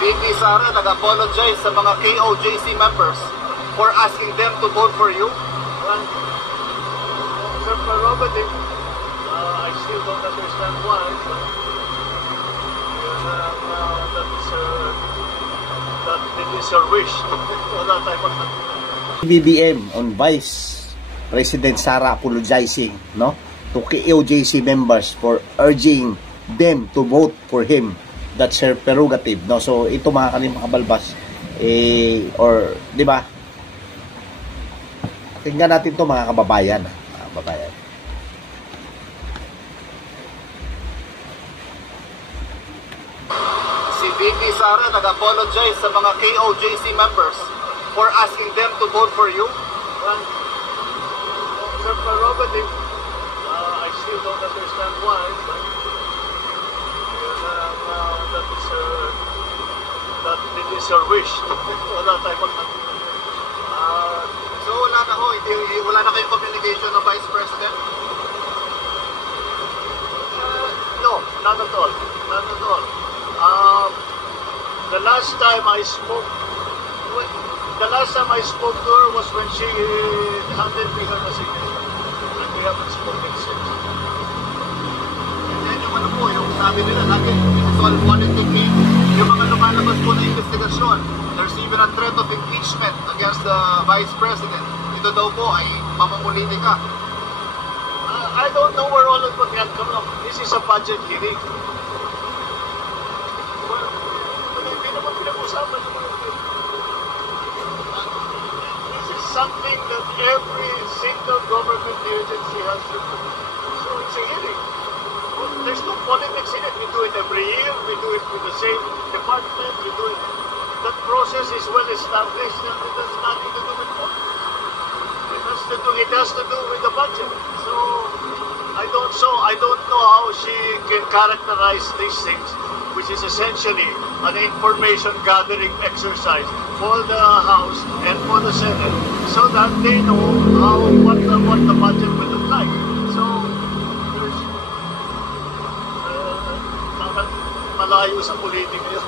VP Sara nag-apologize sa mga KOJC members for asking them to vote for you. Well, their prerogative. I still don't understand why, but that is your wish. Wala tayo magkakaroon. BBM on Vice President Sara apologizing, no, to KOJC members for urging them to vote for him. That's her prerogative, no. So ito mga kabalbas, or di ba? Tingnan natin to mga kababayan, Si VP Sara nag-apologize sa mga KOJC members for asking them to vote for you. Well, their prerogative. I still don't understand why, but that is your wish. Wala tayo magkakaroon. So wala na kayong communication ng Vice President? No, not at all. Not at all. The last time I spoke to her was when she handed me her resignation, and we haven't spoken since. And then yung sabi nila lagi, it's all politicking, yung mga lumalabas po na investigasyon. There's even a threat of impeachment against the Vice President. Ito daw po ay pamumulitika. I don't know where all of that come from. This is a budget hearing. Well, hindi naman pinag-usapan naman. This is something that every single government agency has to do. So it's a hearing. Well, there's no politics in it. We do it every year. We do it with the same department. We do it. That process is well established, and it has nothing to do with politics. It has to do with the budget. So I don't know how she can characterize these things, which is essentially an information gathering exercise for the House and for the Senate, so that they know what the budget will look like. So there's malayo sa politika yun.